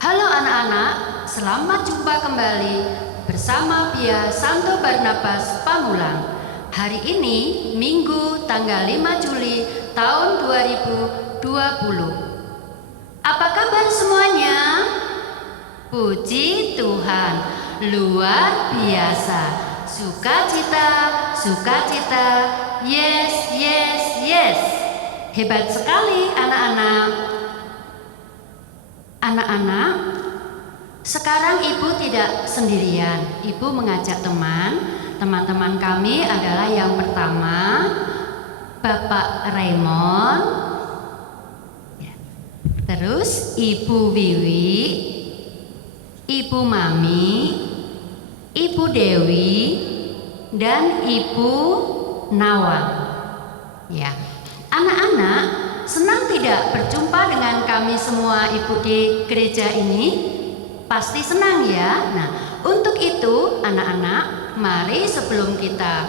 Halo anak-anak, selamat jumpa kembali bersama Pia Santo Barnabas Pamulang. Hari ini Minggu tanggal 5 Juli tahun 2020. Apa kabar semuanya? Puji Tuhan, luar biasa. Sukacita, yes, yes, yes. Hebat sekali anak-anak. Anak-anak, sekarang Ibu tidak sendirian. Ibu mengajak teman-teman kami adalah yang pertama Bapak Raymond, terus Ibu Wiwi, Ibu Mami, Ibu Dewi, dan Ibu Nawang. Ya, anak-anak, senang tidak berjumpa dengan kami semua Ibu di gereja ini? Pasti senang ya. Nah, untuk itu anak-anak, mari sebelum kita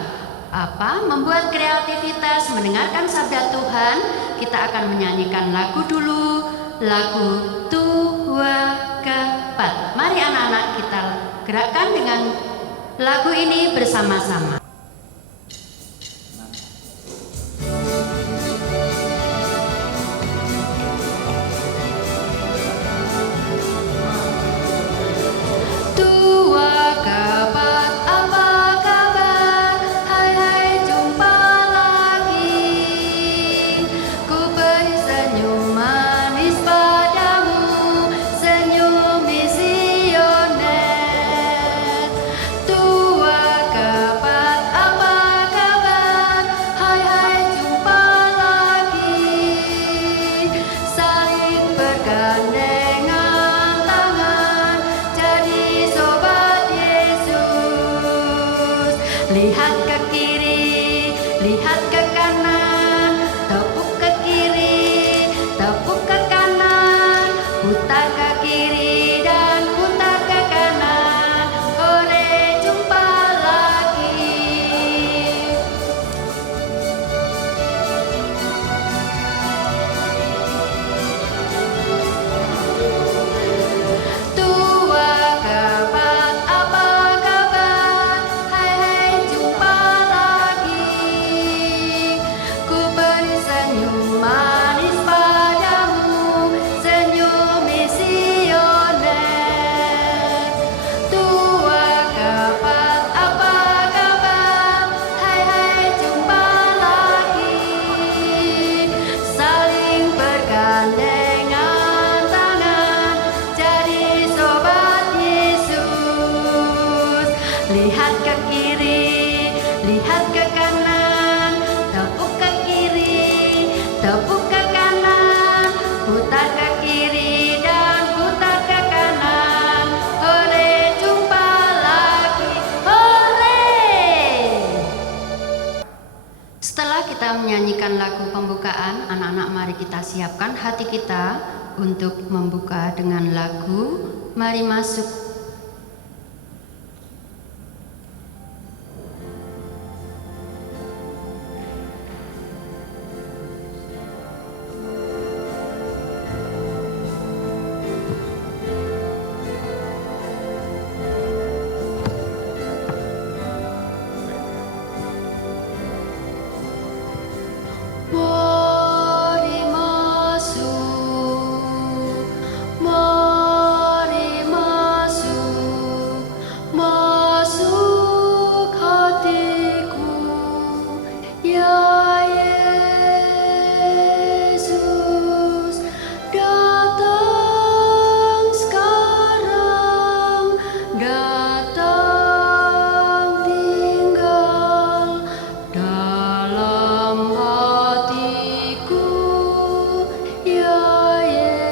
membuat kreativitas mendengarkan sabda Tuhan, kita akan menyanyikan lagu dulu, lagu Tua Kepat. Mari anak-anak kita gerakkan dengan lagu ini bersama-sama. Lihat ke kiri, lihat ke kanan, tepuk ke kiri, tepuk ke kanan, putar ke kiri dan putar ke kanan. Hore, jumpa lagi. Tua kepat, apa kabar? Hai, jumpa lagi. Ku beri senyum manis padamu, senyum misioner. Tua kepat, apa kabar? Hai, jumpa lagi. Saling bergandengan tangan, jadi sobat Yesus. Lihat ke kiri, lihat ke kanan, tepuk ke kiri, tepuk ke kanan, putar ke kiri dan putar ke kanan. Hore, jumpa lagi. Hore! Setelah kita menyanyikan lagu pembukaan, anak-anak mari kita siapkan hati kita untuk membuka dengan lagu Mari Masuk. Mari masuk, mari masuk, masuk hatiku, ya Yesus, datang sekarang, datang tinggal dalam hatiku, ya Yesus.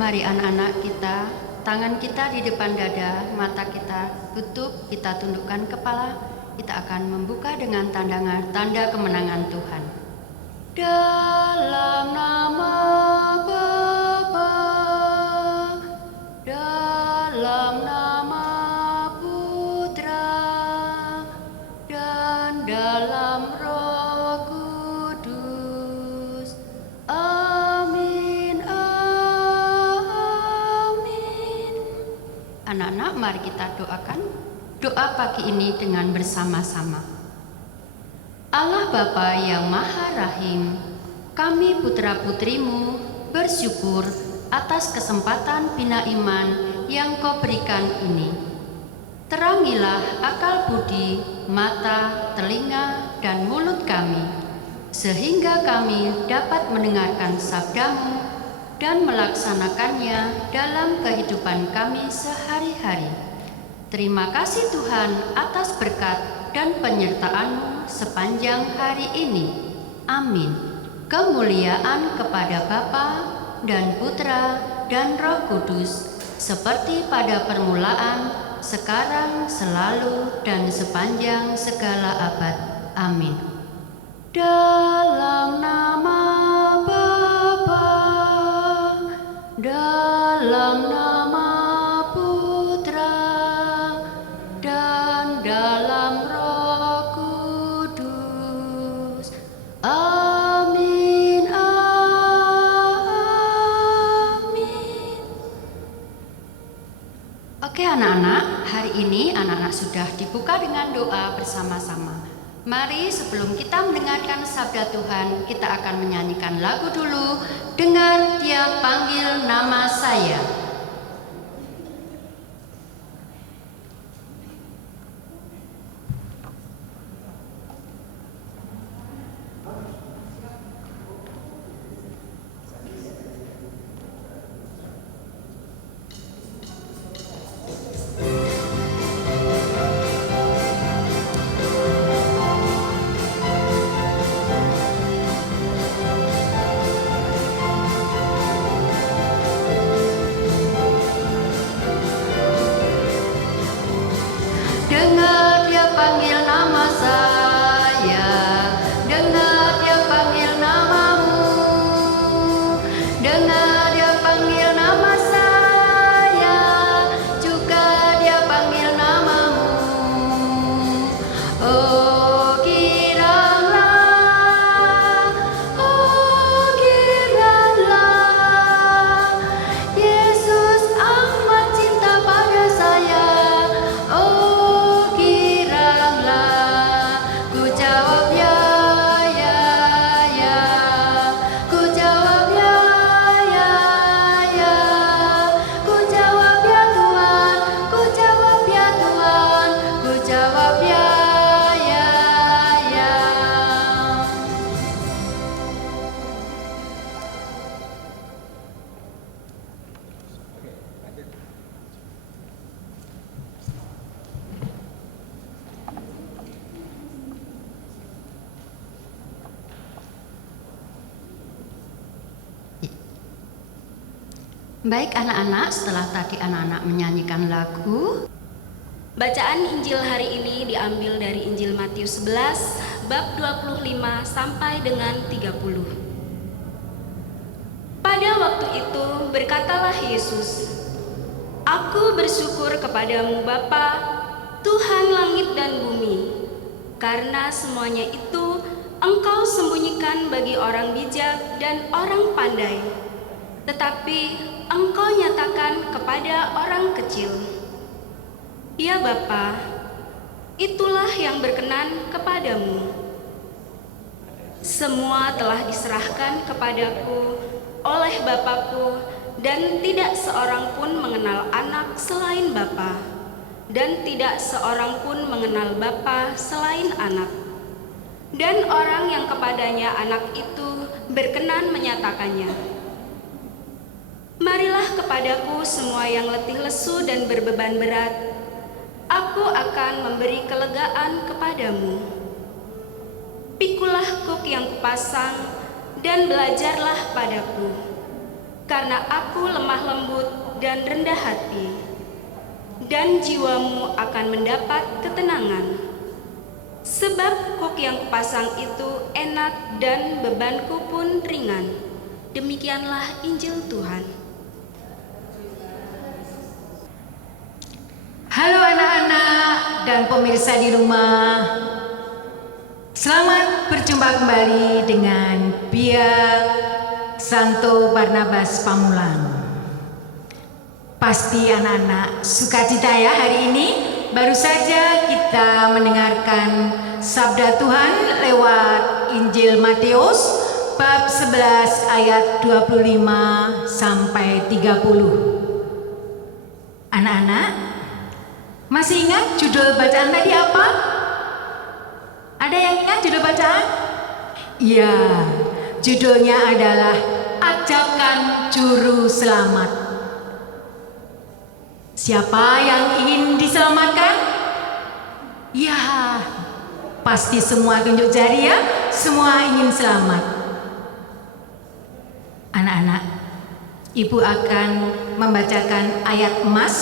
Mari anak-anak kita, tangan kita di depan dada, mata kita tutup, kita tundukkan kepala, kita akan membuka dengan tanda kemenangan Tuhan. Dalam nama Bapa, dalam nama Putra, dan dalam Roh Kudus. mari kita doakan doa pagi ini dengan bersama-sama. Allah Bapa yang Maha Rahim, kami putra-putrimu bersyukur atas kesempatan bina iman yang Kau berikan ini. Terangilah akal budi, mata, telinga, dan mulut kami, sehingga kami dapat mendengarkan sabda-Mu dan melaksanakannya dalam kehidupan kami sehari-hari. Terima kasih Tuhan atas berkat dan penyertaan-Mu sepanjang hari ini. Amin. Kemuliaan kepada Bapa dan Putra dan Roh Kudus, seperti pada permulaan, sekarang, selalu, dan sepanjang segala abad. Amin. Dalam nama Bapa, dalam nama Putra, dan dalam Roh Kudus. Amin, amin. Oke anak-anak, hari ini anak-anak sudah dibuka dengan doa bersama-sama. Mari sebelum kita mendengarkan sabda Tuhan, kita akan menyanyikan lagu dulu. Dengar Dia panggil nama saya. Dengar Dia panggil nama saya, dengar Dia panggil namamu, dengar Dia panggil nama saya, juga Dia panggil namamu. Oh giranlah, Yesus amat cinta pada saya. Oh giranglah, ku jawab ya, ku jawab ya, ku jawab ya Tuhan, ku jawab ya Tuhan, ku jawab ya. Baik anak-anak, setelah tadi anak-anak menyanyikan lagu, Bacaan Injil hari ini diambil dari Injil Matius 11 bab 25 sampai dengan 30. Pada waktu itu berkatalah Yesus, "Aku bersyukur kepadamu Bapa, Tuhan langit dan bumi, karena semuanya itu Engkau sembunyikan bagi orang bijak dan orang pandai, tetapi Engkau nyatakan kepada orang kecil. Ya Bapa, itulah yang berkenan kepadamu. Semua telah diserahkan kepadaku oleh Bapakku, dan tidak seorang pun mengenal anak selain Bapa, dan tidak seorang pun mengenal Bapa selain anak, dan orang yang kepadanya anak itu berkenan menyatakannya. Marilah kepadaku semua yang letih lesu dan berbeban berat, aku akan memberi kelegaan kepadamu. Pikulah kuk yang kupasang dan belajarlah padaku, karena aku lemah lembut dan rendah hati, dan jiwamu akan mendapat ketenangan. Sebab kuk yang kupasang itu enak dan bebanku pun ringan." Demikianlah Injil Tuhan. Halo anak-anak dan pemirsa di rumah, selamat berjumpa kembali dengan Bia Santo Barnabas Pamulang. Pasti anak-anak sukacita ya hari ini. Baru saja kita mendengarkan sabda Tuhan lewat Injil Matius bab 11 ayat 25 sampai 30. Anak-anak, masih ingat judul bacaan tadi apa? Ada yang ingat judul bacaan? Iya, judulnya adalah Ajakan Juru Selamat. Siapa yang ingin diselamatkan? Ya, pasti semua tunjuk jari ya. Semua ingin selamat. Anak-anak, Ibu akan membacakan ayat emas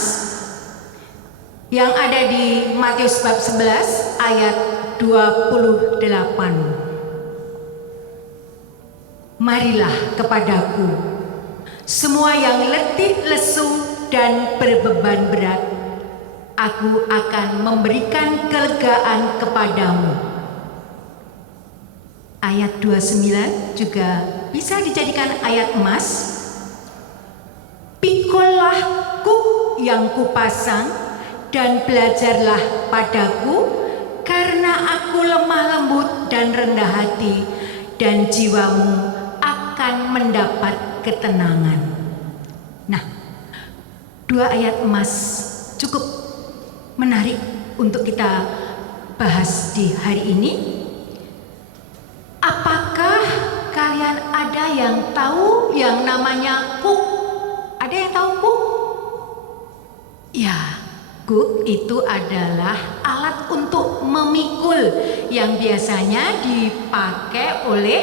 yang ada di Matius bab 11 ayat 28. Marilah kepadaku, semua yang letih lesu dan berbeban berat, aku akan memberikan kelegaan kepadamu. Ayat 29 juga bisa dijadikan ayat emas. Pikullah kuk yang kupasang dan belajarlah padaku, karena aku lemah lembut dan rendah hati, dan jiwamu akan mendapat ketenangan. Nah, dua ayat emas cukup menarik untuk kita bahas di hari ini. Apakah kalian ada yang tahu yang namanya kuk? Ada yang tahu kuk? Ya, kuk itu adalah alat untuk memikul yang biasanya dipakai oleh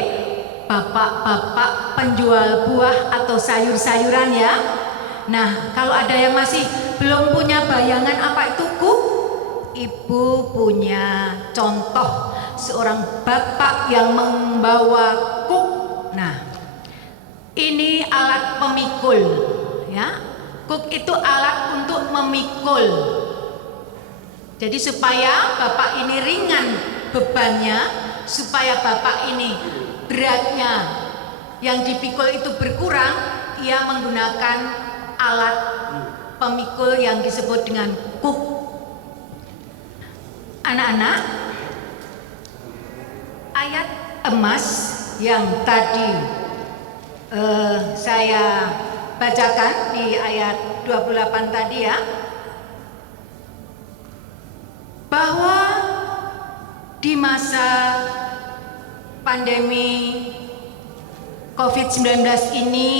bapak-bapak penjual buah atau sayur-sayuran ya. Nah, kalau ada yang masih belum punya bayangan apa itu kuk, Ibu punya contoh seorang bapak yang membawa kuk. Nah, ini alat pemikul ya. Kuk itu alat untuk memikul. Jadi supaya bapak ini ringan bebannya, supaya bapak ini beratnya yang dipikul itu berkurang, ia menggunakan alat pemikul yang disebut dengan kuk. Anak-anak, ayat emas yang tadi saya bacakan di ayat 28 tadi ya, bahwa di masa pandemi COVID-19 ini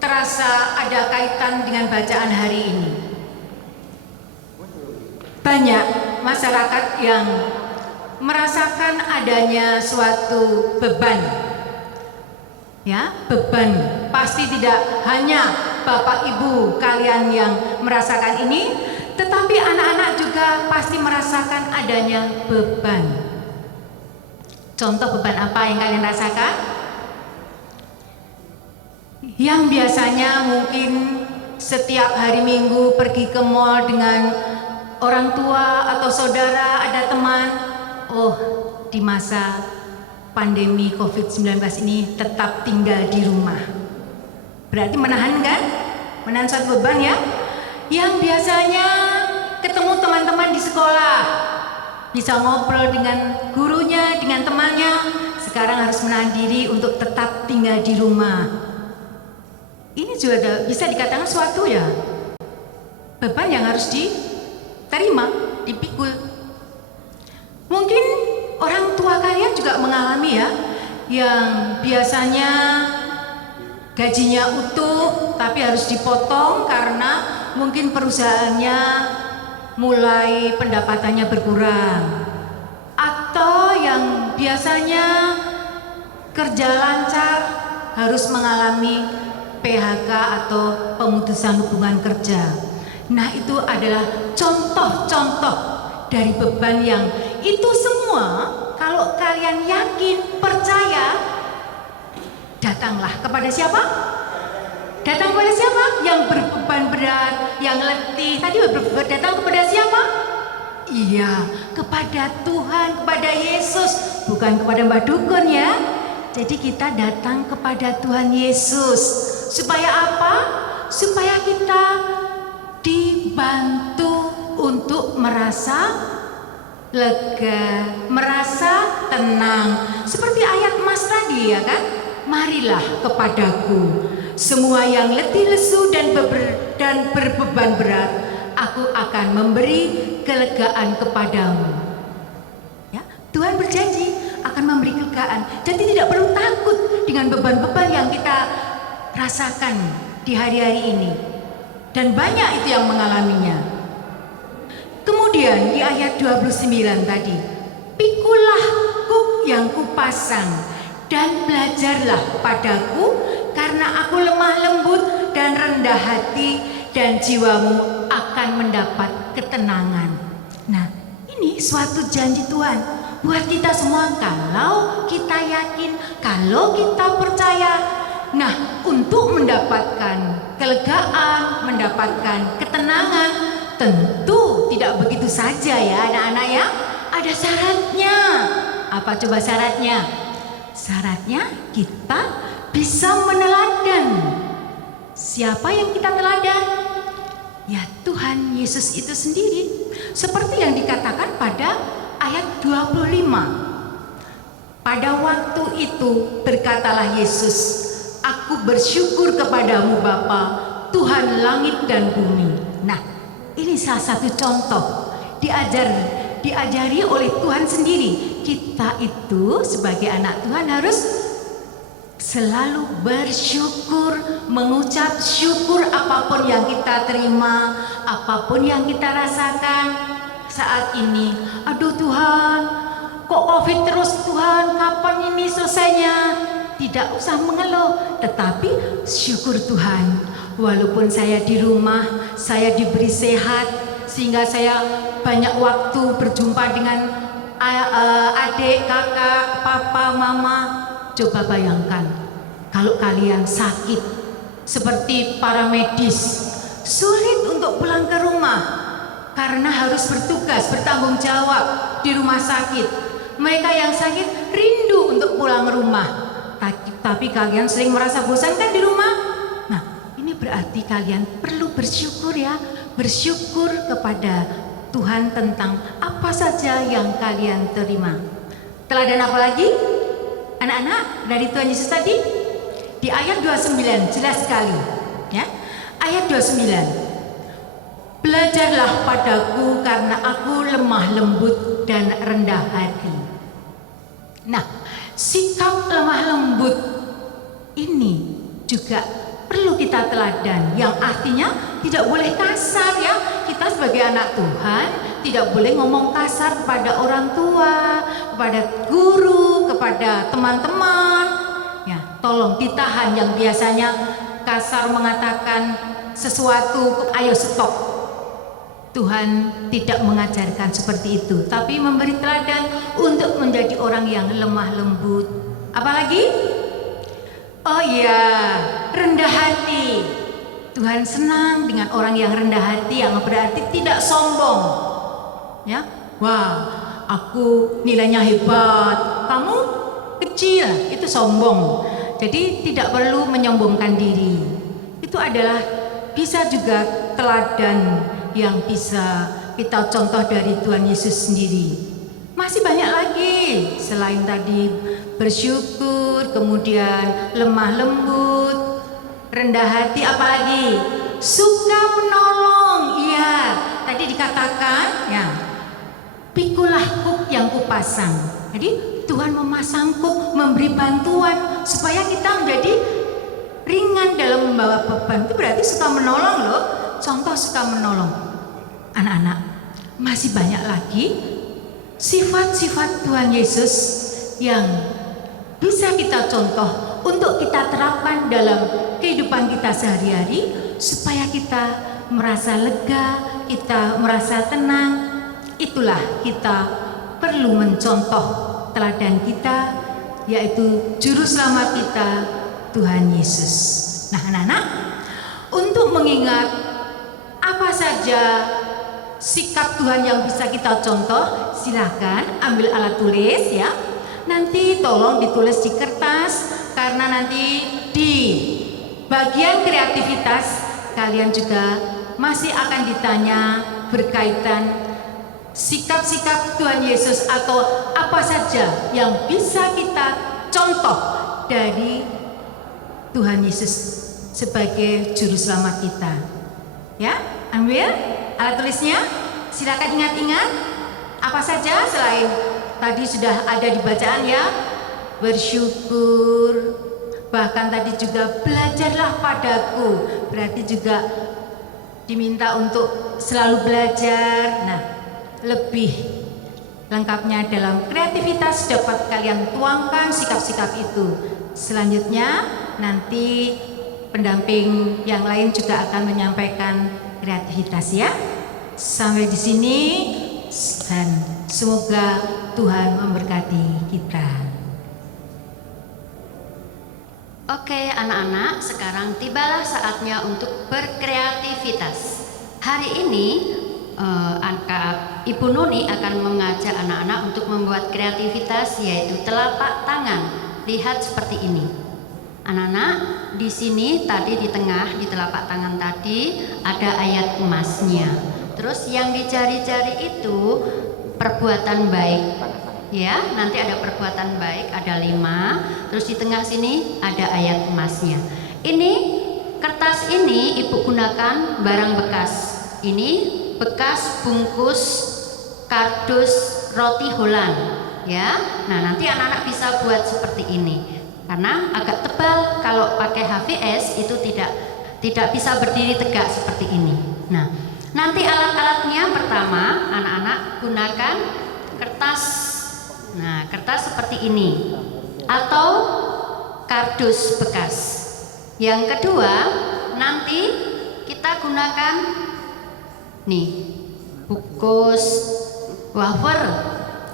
terasa ada kaitan dengan bacaan hari ini. Banyak masyarakat yang merasakan adanya suatu beban. Ya, beban. Pasti tidak hanya Bapak Ibu kalian yang merasakan ini, tetapi anak-anak juga pasti merasakan adanya beban. Contoh beban apa yang kalian rasakan? Yang biasanya mungkin setiap hari Minggu pergi ke mall dengan orang tua atau saudara, ada teman. Oh, di masa pandemi COVID-19 ini tetap tinggal di rumah. Berarti menahan kan? Menahan suatu beban ya. Yang biasanya ketemu teman-teman di sekolah, bisa ngobrol dengan gurunya, dengan temannya, sekarang harus menahan diri untuk tetap tinggal di rumah. Ini juga bisa dikatakan suatu ya, beban yang harus diterima, dipikul. Mungkin orang tua kalian juga mengalami ya, yang biasanya gajinya utuh tapi harus dipotong karena mungkin perusahaannya mulai pendapatannya berkurang, atau yang biasanya kerja lancar harus mengalami PHK atau pemutusan hubungan kerja. Nah, itu adalah contoh-contoh dari beban yang itu semua kalau kalian yakin, percaya, datanglah kepada siapa? Datang kepada siapa? Yang berbeban berat, yang letih. Tadi datang kepada siapa? Iya, kepada Tuhan, kepada Yesus, bukan kepada Mbak Dukun ya. Jadi kita datang kepada Tuhan Yesus. Supaya apa? Supaya kita dibantu untuk merasa lega, merasa tenang. Seperti ayat Mas tadi ya kan? Marilah kepadaku semua yang letih lesu dan berbeban berat, aku akan memberi kelegaan kepadamu. Ya, Tuhan berjanji akan memberi kelegaan. Jadi tidak perlu takut dengan beban-beban yang kita rasakan di hari-hari ini. Dan banyak itu yang mengalaminya. Kemudian di ayat 29 tadi, pikulah kuk yang kupasang dan belajarlah padaku, karena aku lemah lembut dan rendah hati, dan jiwamu akan mendapat ketenangan. Nah, ini suatu janji Tuhan buat kita semua kalau kita yakin, kalau kita percaya. Nah, untuk mendapatkan kelegaan, mendapatkan ketenangan, tentu tidak begitu saja ya anak-anak ya. Ada syaratnya. Apa coba syaratnya? Syaratnya kita bisa meneladan. Siapa yang kita teladan? Ya, Tuhan Yesus itu sendiri. Seperti yang dikatakan pada ayat 25. Pada waktu itu berkatalah Yesus, aku bersyukur kepadamu Bapa, Tuhan langit dan bumi. Nah, ini salah satu contoh diajari oleh Tuhan sendiri. Kita itu sebagai anak Tuhan harus selalu bersyukur, mengucap syukur apapun yang kita terima, apapun yang kita rasakan saat ini. Aduh Tuhan, kok COVID terus Tuhan, kapan ini selesainya? Tidak usah mengeluh, tetapi syukur Tuhan. Walaupun saya di rumah, saya diberi sehat, sehingga saya banyak waktu berjumpa dengan adik, kakak, papa, mama. Coba bayangkan, kalau kalian sakit seperti para medis, sulit untuk pulang ke rumah karena harus bertugas, bertanggung jawab di rumah sakit. Mereka yang sakit rindu untuk pulang rumah, tapi kalian sering merasa bosan kan di rumah. Nah, ini berarti kalian perlu bersyukur ya, bersyukur kepada Tuhan tentang apa saja yang kalian terima. Teladan apa lagi? Anak-anak dari Tuhan Yesus tadi di ayat 29 jelas sekali ya. Ayat 29, belajarlah padaku karena aku lemah lembut dan rendah hati. Nah, sikap lemah lembut ini juga perlu kita teladan, yang artinya tidak boleh kasar ya. Kita sebagai anak Tuhan tidak boleh ngomong kasar kepada orang tua, kepada guru, kepada teman-teman. Ya, tolong ditahan yang biasanya kasar mengatakan sesuatu, ayo stop. Tuhan tidak mengajarkan seperti itu, tapi memberi teladan untuk menjadi orang yang lemah lembut. Apalagi? Oh iya, rendah hati. Tuhan senang dengan orang yang rendah hati, yang berarti tidak sombong. Ya, wah, aku nilainya hebat, kamu kecil, itu sombong. Jadi tidak perlu menyombongkan diri. Itu adalah bisa juga teladan yang bisa kita contoh dari Tuhan Yesus sendiri. Masih banyak lagi selain tadi bersyukur, kemudian lemah lembut, rendah hati, apalagi suka menolong. Iya, tadi dikatakan ya, pikulah kuk yang kupasang. Jadi Tuhan memasang kuk, memberi bantuan supaya kita menjadi ringan dalam membawa beban. Itu berarti suka menolong loh. Contoh suka menolong. Anak-anak, masih banyak lagi sifat-sifat Tuhan Yesus yang bisa kita contoh untuk kita terapkan dalam kehidupan kita sehari-hari, supaya kita merasa lega, kita merasa tenang. Itulah kita perlu mencontoh teladan kita, yaitu juru selamat kita, Tuhan Yesus. Nah anak-anak, untuk mengingat apa saja sikap Tuhan yang bisa kita contoh, silakan ambil alat tulis ya. Nanti tolong ditulis di kertas, karena nanti di bagian kreativitas kalian juga masih akan ditanya berkaitan sikap-sikap Tuhan Yesus atau apa saja yang bisa kita contoh dari Tuhan Yesus sebagai juru selamat kita. Ya, ambil alat tulisnya. Silakan ingat-ingat apa saja selain tadi sudah ada di bacaan ya. Bersyukur, bahkan tadi juga belajarlah padaku, berarti juga diminta untuk selalu belajar. Nah, lebih lengkapnya dalam kreativitas dapat kalian tuangkan sikap-sikap itu. Selanjutnya nanti pendamping yang lain juga akan menyampaikan kreativitas ya. Sampai di sini dan semoga Tuhan memberkati kita. Oke anak-anak, sekarang tibalah saatnya untuk berkreativitas. Hari ini Ibu Nuni akan mengajak anak-anak untuk membuat kreativitas, yaitu telapak tangan. Lihat seperti ini. Anak-anak, di sini tadi di tengah di telapak tangan tadi ada ayat emasnya. Terus yang di jari-jari itu perbuatan baik. Ya, nanti ada perbuatan baik, ada 5. Terus di tengah sini ada ayat emasnya. Ini kertas ini Ibu gunakan barang bekas. Ini bekas bungkus kardus roti Holland, ya. Nah, nanti anak-anak bisa buat seperti ini. Karena agak tebal, kalau pakai HVS itu tidak bisa berdiri tegak seperti ini. Nah, nanti alat-alatnya pertama anak-anak gunakan kertas. Nah, kertas seperti ini atau kardus bekas. Yang kedua, nanti kita gunakan nih bungkus wafer.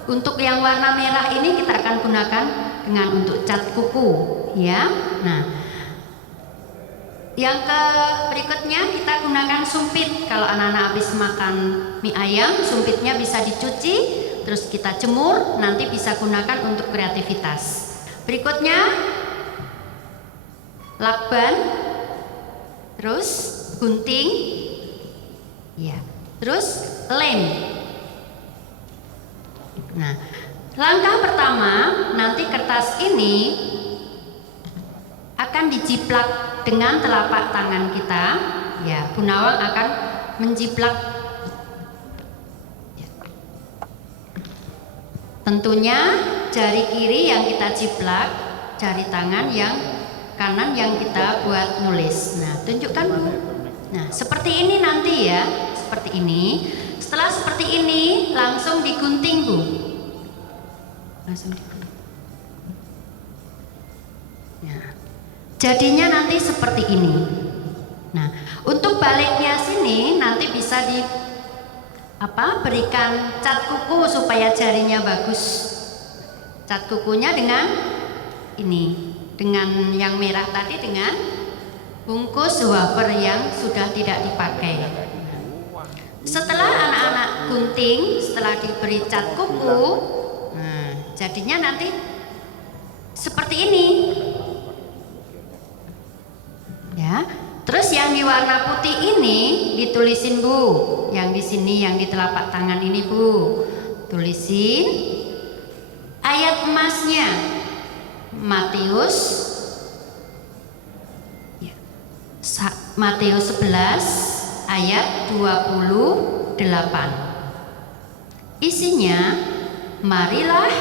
Untuk yang warna merah ini kita akan gunakan dengan untuk cat kuku, ya. Nah, yang berikutnya kita gunakan sumpit. Kalau anak-anak habis makan mie ayam, sumpitnya bisa dicuci, terus kita jemur, nanti bisa gunakan untuk kreativitas. Berikutnya lakban, terus gunting, ya, terus lem. Nah, langkah pertama nanti kertas ini akan dijiplak dengan telapak tangan kita. Ya, Bu Nawang akan menjiplak. Tentunya jari kiri yang kita jiplak, jari tangan yang kanan yang kita buat nulis. Nah, tunjukkan Bu. Nah, seperti ini nanti ya, seperti ini. Setelah seperti ini langsung digunting Bu. Langsung digunting. Nah, jadinya nanti seperti ini. Nah, untuk baliknya sini nanti bisa berikan cat kuku supaya jarinya bagus. Cat kukunya dengan ini, dengan yang merah tadi dengan bungkus wafer yang sudah tidak dipakai. Setelah anak-anak gunting, setelah diberi cat kuku, nah, jadinya nanti seperti ini. Ya, terus yang di warna putih ini ditulisin Bu. Yang di sini yang di telapak tangan ini Bu. Tulisin ayat emasnya. Matius ya, Matius 11 ayat 28. Isinya, marilah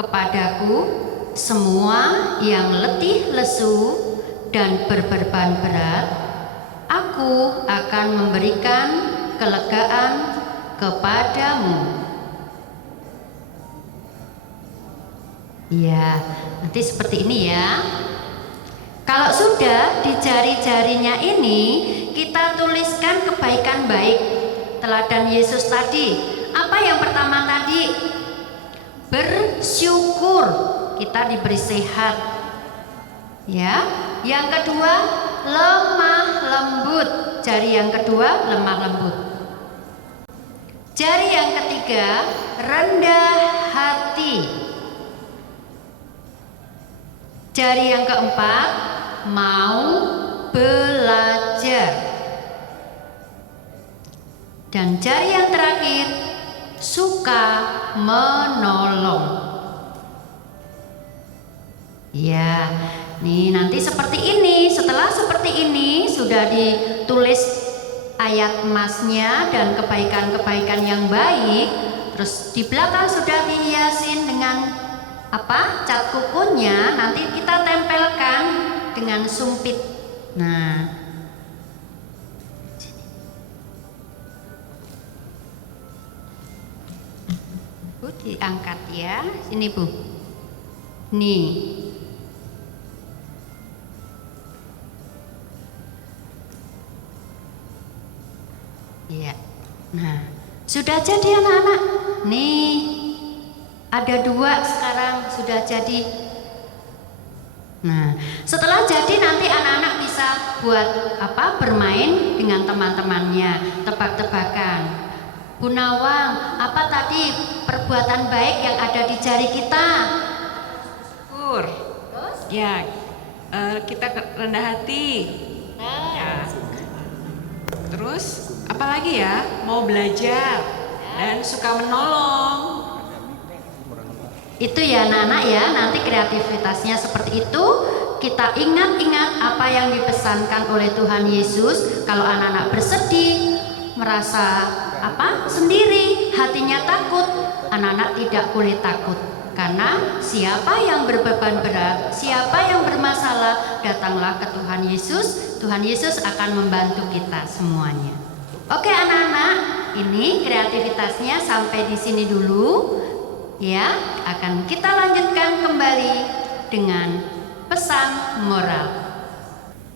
kepadaku semua yang letih lesu dan berbeban berat, aku akan memberikan kelegaan kepadamu. Ya, nanti seperti ini ya. Kalau sudah di jari-jarinya ini kita tuliskan kebaikan baik, teladan Yesus tadi. Apa yang pertama tadi? Bersyukur, kita diberi sehat. Ya, yang kedua lemah lembut. Jari yang kedua lemah lembut. Jari yang ketiga rendah hati. Jari yang keempat mau belajar. Dan jari yang terakhir, suka menolong. Ya, nih nanti seperti ini. Setelah seperti ini sudah ditulis ayat emasnya dan kebaikan-kebaikan yang baik. Terus di belakang sudah dihiasin dengan cat kukunnya. Nanti kita tempelkan dengan sumpit. Nah, Bu, diangkat ya. Sini, Bu. Nih. Ya. Nah, sudah jadi anak-anak. Nih. Ada 2 sekarang sudah jadi. Nah, setelah jadi nanti anak-anak bisa buat bermain dengan teman-temannya, tebak-tebakan. Bu Nawang, apa tadi perbuatan baik yang ada di jari kita? Syukur. Ya, kita rendah hati. Ya. Terus, apalagi ya? Mau belajar dan suka menolong. Itu ya anak-anak ya, nanti kreativitasnya seperti itu. Kita ingat-ingat apa yang dipesankan oleh Tuhan Yesus. Kalau anak-anak bersedih, merasa sendiri, hatinya takut, anak-anak tidak boleh takut. Karena siapa yang berbeban berat, siapa yang bermasalah, datanglah ke Tuhan Yesus. Tuhan Yesus akan membantu kita semuanya. Oke anak-anak, ini kreativitasnya sampai di sini dulu. Ya, akan kita lanjutkan kembali dengan pesan moral.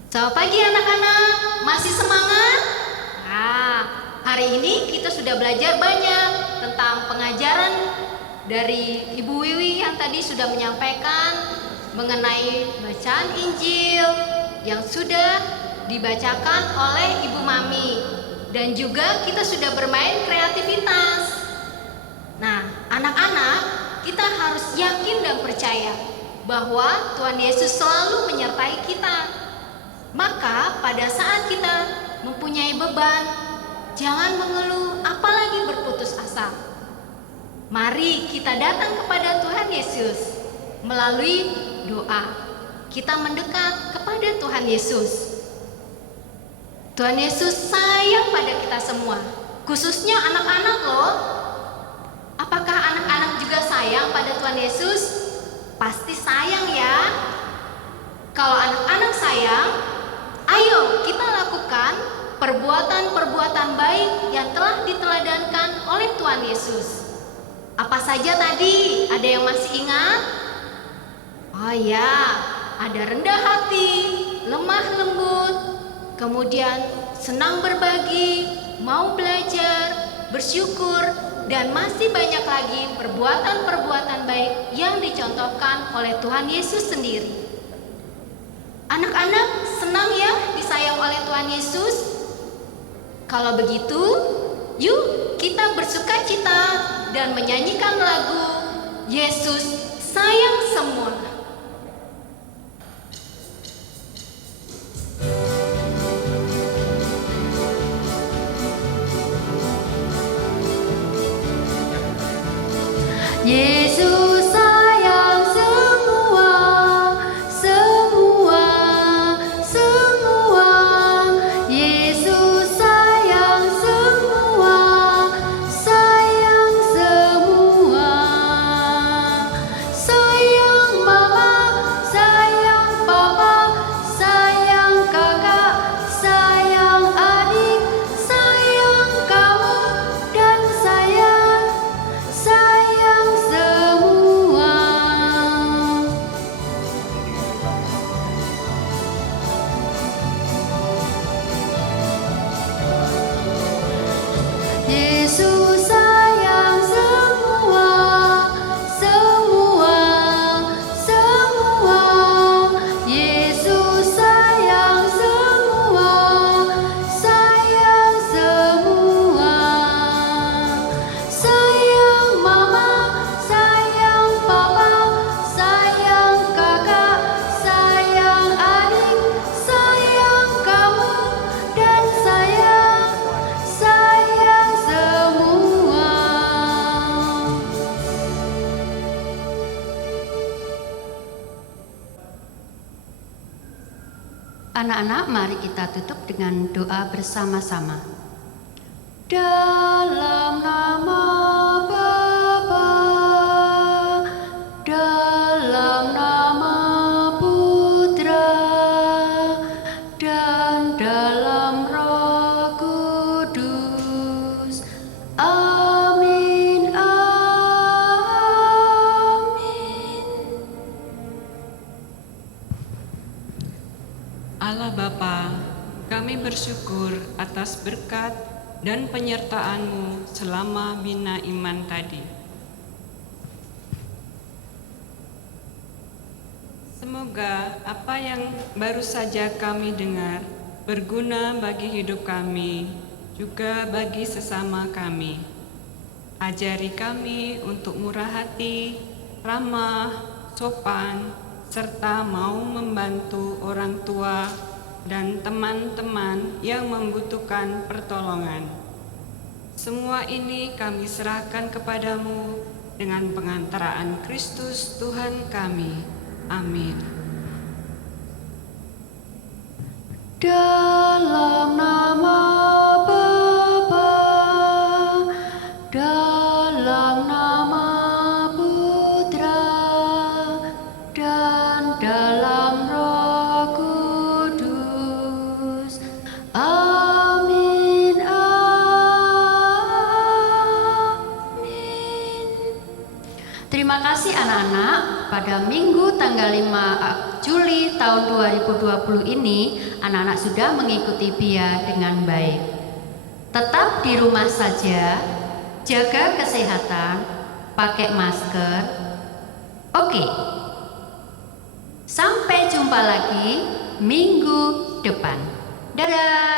Selamat pagi anak-anak, masih semangat? Nah, hari ini kita sudah belajar banyak tentang pengajaran dari Ibu Wiwi yang tadi sudah menyampaikan mengenai bacaan Injil yang sudah dibacakan oleh Ibu Mami. Dan juga kita sudah bermain kreativitas. Nah, anak-anak, kita harus yakin dan percaya bahwa Tuhan Yesus selalu menyertai kita. Maka pada saat kita mempunyai beban, jangan mengeluh apalagi berputus asa. Mari kita datang kepada Tuhan Yesus melalui doa. Kita mendekat kepada Tuhan Yesus. Tuhan Yesus sayang pada kita semua, khususnya anak-anak loh. Apakah anak-anak juga sayang pada Tuhan Yesus? Pasti sayang ya. Kalau anak-anak sayang, ayo kita lakukan perbuatan-perbuatan baik yang telah diteladankan oleh Tuhan Yesus. Apa saja tadi? Ada yang masih ingat? Oh ya, ada rendah hati, lemah lembut, kemudian senang berbagi, mau belajar, bersyukur, dan masih banyak lagi perbuatan-perbuatan baik yang dicontohkan oleh Tuhan Yesus sendiri. Anak-anak senang ya disayang oleh Tuhan Yesus? Kalau begitu, yuk kita bersukacita dan menyanyikan lagu Yesus Sayang Semua. Yesus sayang semua, semua, semua. Yesus sayang semua, sayang semua. Sayang Anak-anak, mari kita tutup dengan doa bersama-sama. Dalam nama Bapa, dalam nama Putra, dan dalam Roh Kudus. Amin, amin. Allah Bapa, kami bersyukur atas berkat dan penyertaan-Mu selama bina iman tadi. Semoga apa yang baru saja kami dengar berguna bagi hidup kami, juga bagi sesama kami. Ajari kami untuk murah hati, ramah, sopan, serta mau membantu orang tua dan teman-teman yang membutuhkan pertolongan. Semua ini kami serahkan kepadamu dengan pengantaraan Kristus Tuhan kami. Amin. Dalam nama Bapa, dalam nama Putra, dan dalam Roh Kudus. Amin, amin. Terima kasih anak-anak. Pada Minggu tanggal 5 Juli tahun 2020 ini, anak-anak sudah mengikuti BIA dengan baik. Tetap di rumah saja, jaga kesehatan, pakai masker. Oke. Sampai jumpa lagi minggu depan. Dadah.